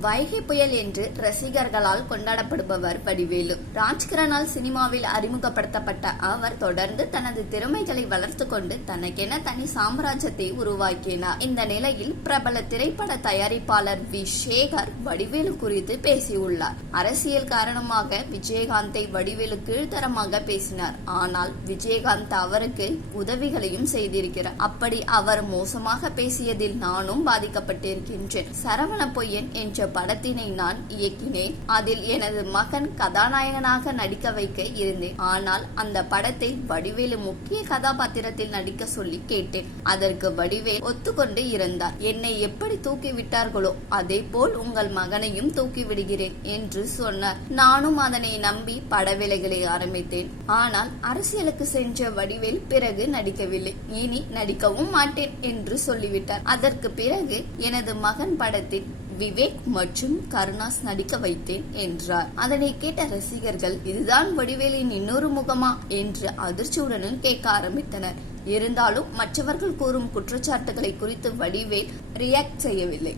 வைகை புயல் என்று ரசிகர்களால் கொண்டாடப்படுபவர் வடிவேலு. ராஜ்கிரனால் சினிமாவில் அறிமுகப்படுத்தப்பட்ட அவர் தொடர்ந்து தனது திறமைகளை வளர்த்து கொண்டு தனக்கென தனி சாம்ராஜ்யத்தை உருவாக்கினார். இந்த நிலையில் பிரபல திரைப்பட தயாரிப்பாளர் வி. சேகர் வடிவேலு குறித்து பேசியுள்ளார். அரசியல் காரணமாக விஜயகாந்தை வடிவேலு கீழ்த்தரமாக பேசினார். ஆனால் விஜயகாந்த் அவருக்கு உதவிகளையும் செய்திருக்கிறார். அப்படி அவர் மோசமாக பேசியதில் நானும் பாதிக்கப்பட்டிருக்கின்றேன். சரவண பொய்யன் என்ற படத்தினை நான் இயக்கினேன். அதில் எனது மகன் கதாநாயகனாக நடிக்க வைக்க இருந்தேன். ஆனால் அந்த படத்தை வடிவேலு முக்கிய கதாபாத்திரத்தில் நடிக்க சொல்லி கேட்டேன். அதற்கு வடிவேல் ஒத்துக்கொண்டு இருந்தார். என்னை எப்படி தூக்கி விட்டார்களோ அதே போல் உங்கள் மகனையும் தூக்கி விடுகிறேன் என்று சொன்னார். நானும் அதனை நம்பி படவேலைகளை ஆரம்பித்தேன். ஆனால் அரசியலுக்கு சென்ற வடிவேல் பிறகு நடிக்கவில்லை. இனி நடிக்கவும் மாட்டேன் என்று சொல்லிவிட்டார். அதற்கு பிறகு எனது மகன் படத்தில் விவேக் மற்றும் கருணாஸ் நடிக்க வைத்தேன் என்றார். அதனை கேட்ட ரசிகர்கள் இதுதான் வடிவேலின் இன்னொரு முகமா? என்று அதிர்ச்சியுடனும் கேட்க ஆரம்பித்தனர். இருந்தாலும் மற்றவர்கள் கூறும் குற்றச்சாட்டுகளை குறித்து வடிவேல் ரியாக்ட் செய்யவில்லை.